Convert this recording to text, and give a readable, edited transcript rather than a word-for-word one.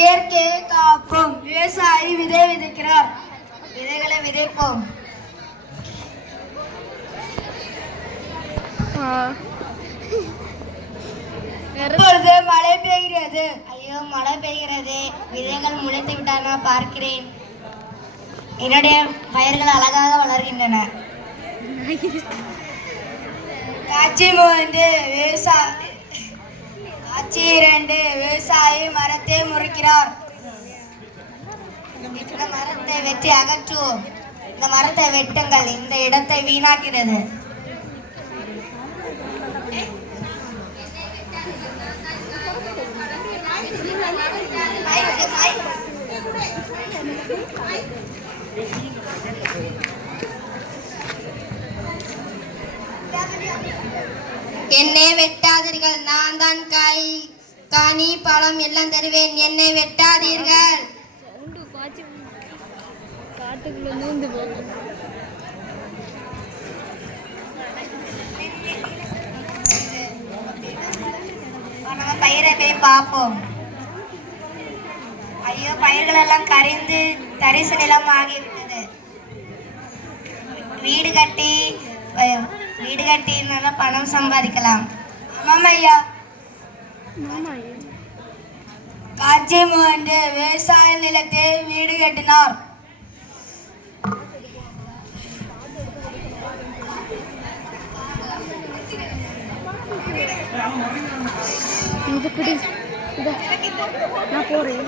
இயற்கையை காப்போம். விவசாயி விதை விதைக்கிறார், விதைகளை விதைப்போம். இப்பொழுது மழை பெய்கிறது. ஐயோ, மழை பெய்கிறது. விதைகள் முளைத்து விட்டால் நான் பார்க்கிறேன். என்னுடைய பயிர்கள் அழகாக வளர்கின்றன. காட்சி 3 காட்சி 2 விவசாயி மரத்தை முறிக்கிறார். இந்த மரத்தை வெட்டி அகற்றுவோம். இந்த மரத்தை வெட்டுங்கள், இந்த இடத்தை வீணாக்கிறது. என்னை வெட்டாதீர்கள், நான் தான் கனி பழம் எல்லாம் தருவேன். என்னை வெட்டாதீர்கள். பயிரை போய் பார்ப்போம். ஐயோ, பயிர்கள் எல்லாம் கரைந்து தரிசு நிலம் ஆகிவிட்டது. வீடு கட்டி பணம் சம்பாதிக்கலாம். ஆமாம் ஐயா. காட்சி 3 விவசாய நிலத்தை வீடு கட்டினார். நான் போறேன்.